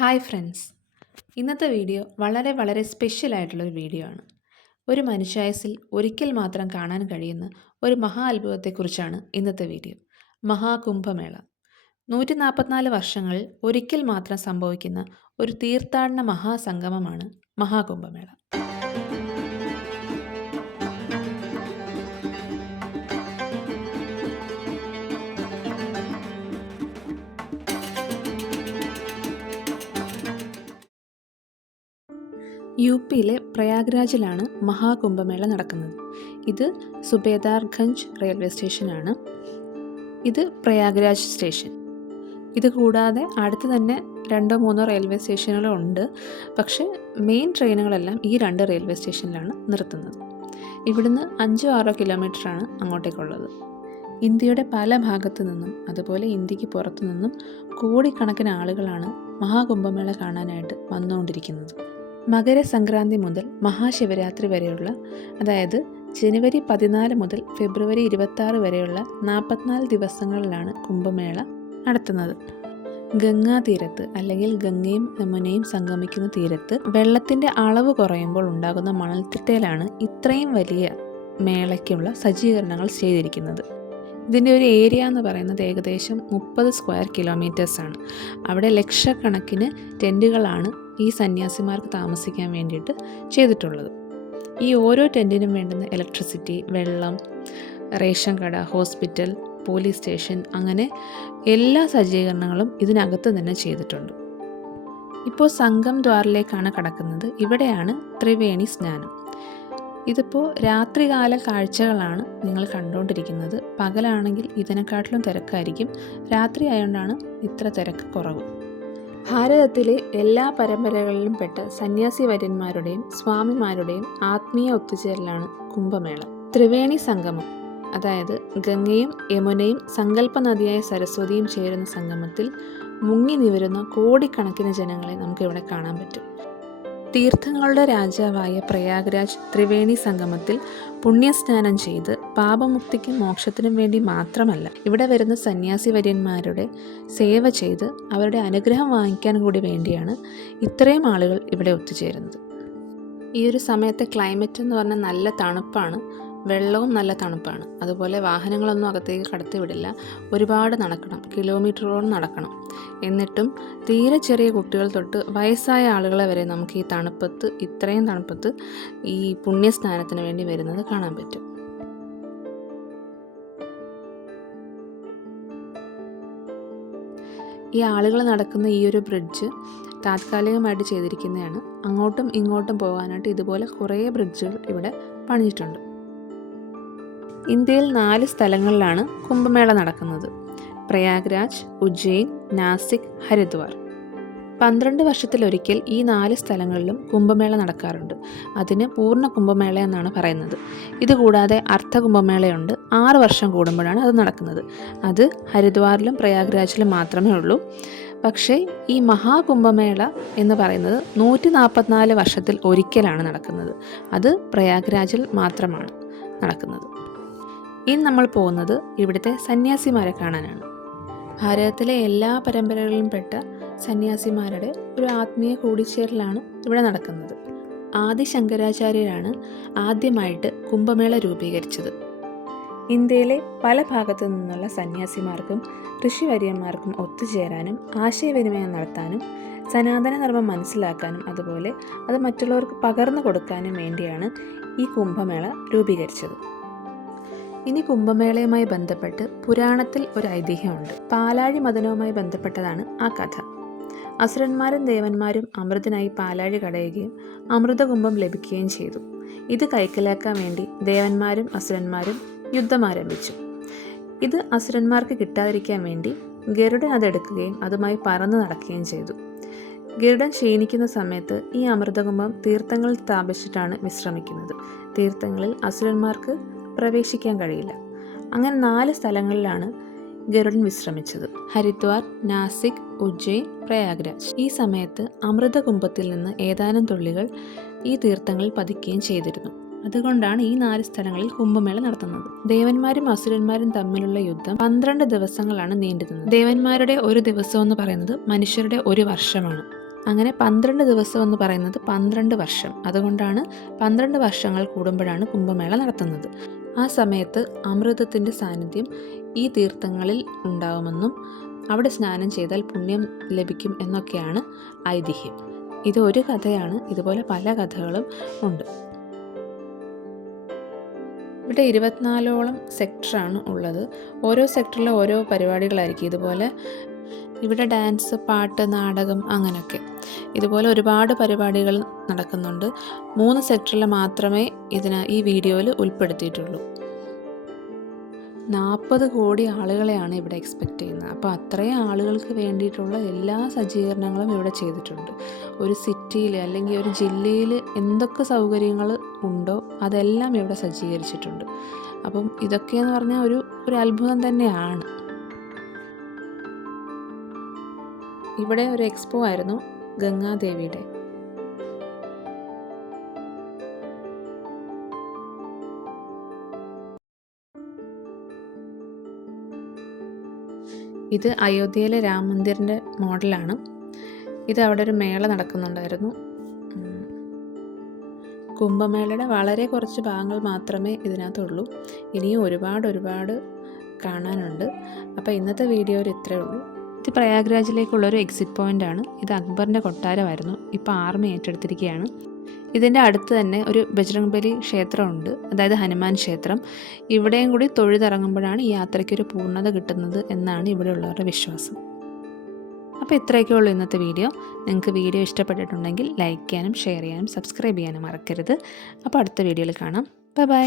Hi friends. ഇന്നത്തെ video വളരെ വളരെ സ്പെഷ്യൽ ആയിട്ടുള്ളൊരു വീഡിയോ ആണ്. ഒരു മനുഷ്യായസിൽ ഒരിക്കൽ മാത്രം കാണാൻ കഴിയുന്ന ഒരു മഹാ അത്ഭുതത്തെക്കുറിച്ചാണ് ഇന്നത്തെ വീഡിയോ. മഹാകുംഭമേള. നൂറ്റി നാൽപ്പത്തിനാല് വർഷങ്ങളിൽ ഒരിക്കൽ മാത്രം സംഭവിക്കുന്ന ഒരു തീർത്ഥാടന മഹാസംഗമമാണ് മഹാകുംഭമേള. യു പിയിലെ പ്രയാഗ്രാജിലാണ് മഹാകുംഭമേള നടക്കുന്നത്. ഇത് സുബേദാർഗഞ്ച് റെയിൽവേ സ്റ്റേഷനാണ്. ഇത് പ്രയാഗ്രാജ് സ്റ്റേഷൻ. ഇത് കൂടാതെ അടുത്ത് തന്നെ രണ്ടോ മൂന്നോ റെയിൽവേ സ്റ്റേഷനുകളും ഉണ്ട്. പക്ഷേ മെയിൻ ട്രെയിനുകളെല്ലാം ഈ രണ്ട് റെയിൽവേ സ്റ്റേഷനിലാണ് നിർത്തുന്നത്. ഇവിടുന്ന് അഞ്ചോ ആറോ കിലോമീറ്ററാണ് അങ്ങോട്ടേക്കുള്ളത്. ഇന്ത്യയുടെ പല ഭാഗത്തു നിന്നും അതുപോലെ ഇന്ത്യയ്ക്ക് പുറത്തു നിന്നും കോടിക്കണക്കിന് ആളുകളാണ് മഹാകുംഭമേള കാണാനായിട്ട് വന്നുകൊണ്ടിരിക്കുന്നത്. മകരസംക്രാന്തി മുതൽ മഹാശിവരാത്രി വരെയുള്ള അതായത് ജനുവരി പതിനാല് മുതൽ ഫെബ്രുവരി ഇരുപത്തി വരെയുള്ള നാൽപ്പത്തിനാല് ദിവസങ്ങളിലാണ് കുംഭമേള നടത്തുന്നത്. ഗംഗാ തീരത്ത് അല്ലെങ്കിൽ ഗംഗയും യമുനയും സംഗമിക്കുന്ന തീരത്ത് വെള്ളത്തിന്റെ അളവ് കുറയുമ്പോൾ ഉണ്ടാകുന്ന മണൽത്തിട്ടയിലാണ് ഇത്രയും വലിയ മേളയ്ക്കുള്ള സജ്ജീകരണങ്ങൾ ചെയ്തിരിക്കുന്നത്. ഇതിന്റെ ഒരു ഏരിയ എന്ന് പറയുന്നത് ഏകദേശം മുപ്പത് സ്ക്വയർ കിലോമീറ്റേഴ്സാണ് അവിടെ ലക്ഷക്കണക്കിന് ടെന്റുകളാണ് ഈ സന്യാസിമാർക്ക് താമസിക്കാൻ വേണ്ടിയിട്ട് ചെയ്തിട്ടുള്ളത്. ഈ ഓരോ ടെന്റിനും വേണ്ടുന്ന ഇലക്ട്രിസിറ്റി വെള്ളം റേഷൻ കട ഹോസ്പിറ്റൽ പോലീസ് സ്റ്റേഷൻ അങ്ങനെ എല്ലാ സജ്ജീകരണങ്ങളും ഇതിനകത്ത് തന്നെ ചെയ്തിട്ടുണ്ട്. ഇപ്പോൾ സംഘം ദ്വാറിലേക്കാണ് കടക്കുന്നത്. ഇവിടെയാണ് ത്രിവേണി സ്നാനം. ഇതിപ്പോൾ രാത്രികാല കാഴ്ചകളാണ് നിങ്ങൾ കണ്ടുകൊണ്ടിരിക്കുന്നത്. പകലാണെങ്കിൽ ഇതിനെക്കാട്ടിലും തിരക്കായിരിക്കും. രാത്രി ആയതുകൊണ്ടാണ് ഇത്ര തിരക്ക് കുറവ്. ഭാരതത്തിലെ എല്ലാ പരമ്പരകളിലും പെട്ട സന്യാസി വര്യന്മാരുടെയും സ്വാമിമാരുടെയും ആത്മീയ ഒത്തുചേരലാണ് കുംഭമേള. ത്രിവേണി സംഗമം അതായത് ഗംഗയും യമുനയും സങ്കല്പ നദിയായ സരസ്വതിയും ചേരുന്ന സംഗമത്തിൽ മുങ്ങി നിവരുന്ന കോടിക്കണക്കിന് ജനങ്ങളെ നമുക്ക് ഇവിടെ കാണാൻ പറ്റും. തീർത്ഥങ്ങളുടെ രാജാവായ പ്രയാഗ്രാജ് ത്രിവേണി സംഗമത്തിൽ പുണ്യസ്നാനം ചെയ്ത് പാപമുക്തിക്കും മോക്ഷത്തിനും വേണ്ടി മാത്രമല്ല ഇവിടെ വരുന്ന സന്യാസി വര്യന്മാരുടെ സേവ ചെയ്ത് അവരുടെ അനുഗ്രഹം വാങ്ങിക്കാൻ കൂടി വേണ്ടിയാണ് ഇത്രയും ആളുകൾ ഇവിടെ ഒത്തുചേരുന്നത്. ഈ ഒരു സമയത്തെ ക്ലൈമറ്റ് എന്ന് പറഞ്ഞാൽ നല്ല തണുപ്പാണ്. വെള്ളവും നല്ല തണുപ്പാണ്. അതുപോലെ വാഹനങ്ങളൊന്നും അകത്തേക്ക് കടത്തിവിടില്ല ഒരുപാട് നടക്കണം. കിലോമീറ്ററോളം നടക്കണം. എന്നിട്ടും തീരെ ചെറിയ കുട്ടികൾ തൊട്ട് വയസ്സായ ആളുകളെ വരെ നമുക്ക് ഈ തണുപ്പത്ത് ഇത്രയും തണുപ്പത്ത് ഈ പുണ്യസ്നാനത്തിന് വേണ്ടി വരുന്നത് കാണാൻ പറ്റും. ഈ ആളുകൾ നടക്കുന്ന ഈ ഒരു ബ്രിഡ്ജ് താത്കാലികമായിട്ട് ചെയ്തിരിക്കുന്നതാണ്. അങ്ങോട്ടും ഇങ്ങോട്ടും പോകാനായിട്ട് ഇതുപോലെ കുറേ ബ്രിഡ്ജുകൾ ഇവിടെ പണിഞ്ഞിട്ടുണ്ട് ഇന്ത്യയിൽ നാല് സ്ഥലങ്ങളിലാണ് കുംഭമേള നടക്കുന്നത്. പ്രയാഗ്രാജ് ഉജ്ജയിൻ നാസിക് ഹരിദ്വാർ. പന്ത്രണ്ട് വർഷത്തിലൊരിക്കൽ ഈ നാല് സ്ഥലങ്ങളിലും കുംഭമേള നടക്കാറുണ്ട്. അതിന് പൂർണ കുംഭമേള എന്നാണ് പറയുന്നത്. ഇതുകൂടാതെ അർദ്ധ കുംഭമേളയുണ്ട്. ആറ് വർഷം കൂടുമ്പോഴാണ് അത് നടക്കുന്നത്. അത് ഹരിദ്വാറിലും പ്രയാഗ്രാജിലും മാത്രമേ ഉള്ളൂ. പക്ഷേ ഈ മഹാകുംഭമേള എന്ന് പറയുന്നത് നൂറ്റി നാൽപ്പത്തിനാല് വർഷത്തിൽ ഒരിക്കലാണ് നടക്കുന്നത്. അത് പ്രയാഗ്രാജിൽ മാത്രമാണ് നടക്കുന്നത്. ഇന്ന് നമ്മൾ പോകുന്നത് ഇവിടുത്തെ സന്യാസിമാരെ കാണാനാണ്. ഭാരതത്തിലെ എല്ലാ പരമ്പരകളിലും പെട്ട സന്യാസിമാരുടെ ഒരു ആത്മീയ കൂടിച്ചേരലാണ് ഇവിടെ നടക്കുന്നത്. ആദി ശങ്കരാചാര്യരാണ് ആദ്യമായിട്ട് കുംഭമേള രൂപീകരിച്ചത്. ഇന്ത്യയിലെ പല ഭാഗത്തു നിന്നുള്ള സന്യാസിമാർക്കും ഋഷിവര്യന്മാർക്കും ഒത്തുചേരാനും ആശയവിനിമയം നടത്താനും സനാതന ധർമ്മം മനസ്സിലാക്കാനും അതുപോലെ അത് മറ്റുള്ളവർക്ക് പകർന്നു കൊടുക്കാനും വേണ്ടിയാണ് ഈ കുംഭമേള രൂപീകരിച്ചത്. ഇനി കുംഭമേളയുമായി ബന്ധപ്പെട്ട് പുരാണത്തിൽ ഒരു ഐതിഹ്യമുണ്ട്. പാലാഴി മദനവുമായി ബന്ധപ്പെട്ടതാണ് ആ കഥ. അസുരന്മാരും ദേവന്മാരും അമൃതനായി പാലാഴി കടയുകയും അമൃതകുംഭം ലഭിക്കുകയും ചെയ്തു. ഇത് കൈക്കലാക്കാൻ വേണ്ടി ദേവന്മാരും അസുരന്മാരും യുദ്ധം ആരംഭിച്ചു. ഇത് അസുരന്മാർക്ക് കിട്ടാതിരിക്കാൻ വേണ്ടി ഗരുഡൻ അതെടുക്കുകയും അതുമായി പറന്നു നടക്കുകയും ചെയ്തു. ഗരുഡൻ ക്ഷീണിക്കുന്ന സമയത്ത് ഈ അമൃതകുംഭം തീർത്ഥങ്ങളിൽ സ്ഥാപിച്ചിട്ടാണ് വിശ്രമിക്കുന്നത്. തീർത്ഥങ്ങളിൽ അസുരന്മാർക്ക് പ്രവേശിക്കാൻ കഴിയില്ല. അങ്ങനെ നാല് സ്ഥലങ്ങളിലാണ് ഗരുഡൻ വിശ്രമിച്ചത്. ഹരിദ്വാർ നാസിക് ഉജ്ജയിൻ പ്രയാഗ്രാജ്. ഈ സമയത്ത് അമൃതകുംഭത്തിൽ നിന്ന് ഏതാനും തുള്ളികൾ ഈ തീർത്ഥങ്ങളിൽ പതിക്കുകയും ചെയ്തിരുന്നു. അതുകൊണ്ടാണ് ഈ നാല് സ്ഥലങ്ങളിൽ കുംഭമേള നടത്തുന്നത്. ദേവന്മാരും അസുരന്മാരും തമ്മിലുള്ള യുദ്ധം പന്ത്രണ്ട് ദിവസങ്ങളാണ് നീണ്ടിരുന്നത് ദേവന്മാരുടെ ഒരു ദിവസം എന്ന് പറയുന്നത് മനുഷ്യരുടെ ഒരു വർഷമാണ്. അങ്ങനെ പന്ത്രണ്ട് ദിവസം എന്ന് പറയുന്നത് പന്ത്രണ്ട് വർഷം. അതുകൊണ്ടാണ് പന്ത്രണ്ട് വർഷങ്ങൾ കൂടുമ്പോഴാണ് കുംഭമേള നടത്തുന്നത്. ആ സമയത്ത് അമൃതത്തിന്റെ സാന്നിധ്യം ഈ തീർത്ഥങ്ങളിൽ ഉണ്ടാവുമെന്നും അവിടെ സ്നാനം ചെയ്താൽ പുണ്യം ലഭിക്കും എന്നൊക്കെയാണ് ഐതിഹ്യം. ഇത് ഒരു കഥയാണ്. ഇതുപോലെ പല കഥകളും ഉണ്ട്. ഇവിടെ ഇരുപത്തിനാലോളം സെക്ടറാണ് ഉള്ളത്. ഓരോ സെക്ടറിലും ഓരോ പരിപാടികളായിരിക്കും. ഇതുപോലെ ഇവിടെ ഡാൻസ് പാട്ട് നാടകം അങ്ങനെയൊക്കെ. ഇതുപോലെ ഒരുപാട് പരിപാടികൾ നടക്കുന്നുണ്ട്. മൂന്ന് സെക്ടറിൽ മാത്രമേ ഇതിന് ഈ വീഡിയോയിൽ ഉൾപ്പെടുത്തിയിട്ടുള്ളൂ. നാൽപ്പത് കോടി ആളുകളെയാണ് ഇവിടെ എക്സ്പെക്റ്റ് ചെയ്യുന്നത്. അപ്പോൾ അത്രയും ആളുകൾക്ക് വേണ്ടിയിട്ടുള്ള എല്ലാ സജ്ജീകരണങ്ങളും ഇവിടെ ചെയ്തിട്ടുണ്ട്. ഒരു സിറ്റിയിൽ അല്ലെങ്കിൽ ഒരു ജില്ലയിൽ എന്തൊക്കെ സൗകര്യങ്ങൾ ഉണ്ടോ അതെല്ലാം ഇവിടെ സജ്ജീകരിച്ചിട്ടുണ്ട്. അപ്പം ഇതൊക്കെയെന്ന് പറഞ്ഞാൽ ഒരു ഒരു അത്ഭുതം തന്നെയാണ്. ഇവിടെ ഒരു എക്സ്പോ ആയിരുന്നു ഗംഗാദേവിയുടെ. ഇത് അയോധ്യയിലെ രാം മന്ദിറിന്റെ മോഡലാണ്. ഇത് അവിടെ ഒരു മേള നടക്കുന്നുണ്ടായിരുന്നു. കുംഭമേളയുടെ വളരെ കുറച്ച് ഭാഗങ്ങൾ മാത്രമേ ഇതിനകത്തുള്ളൂ. ഇനിയും ഒരുപാട് ഒരുപാട് കാണാനുണ്ട്. അപ്പോൾ ഇന്നത്തെ വീഡിയോയിൽ ഇത്രയേ ഉള്ളൂ. ഇത് പ്രയാഗ്രാജിലേക്കുള്ള ഒരു എക്സിറ്റ് ആണ്. ഇത് അക്ബറിന്റെ കൊട്ടാരമായിരുന്നു. ഇപ്പോൾ ആർമി ഏറ്റെടുത്തിരിക്കുകയാണ്. ഇതിന്റെ അടുത്ത് തന്നെ ഒരു ബജ്രംഗ് ബലി ക്ഷേത്രമുണ്ട്. അതായത് ഹനുമാൻ ക്ഷേത്രം. ഇവിടെയും കൂടി തൊഴുതിറങ്ങുമ്പോഴാണ് ഈ യാത്രയ്ക്കൊരു പൂർണത കിട്ടുന്നത് എന്നാണ് ഇവിടെയുള്ളവരുടെ വിശ്വാസം. അപ്പോൾ ഇത്രയൊക്കെ ഉള്ളൂ ഇന്നത്തെ വീഡിയോ. നിങ്ങൾക്ക് വീഡിയോ ഇഷ്ടപ്പെട്ടിട്ടുണ്ടെങ്കിൽ ലൈക്ക് ചെയ്യാനും ഷെയർ ചെയ്യാനും സബ്സ്ക്രൈബ് ചെയ്യാനും മറക്കരുത്. അപ്പോൾ അടുത്ത വീഡിയോയിൽ കാണാം. Bye bye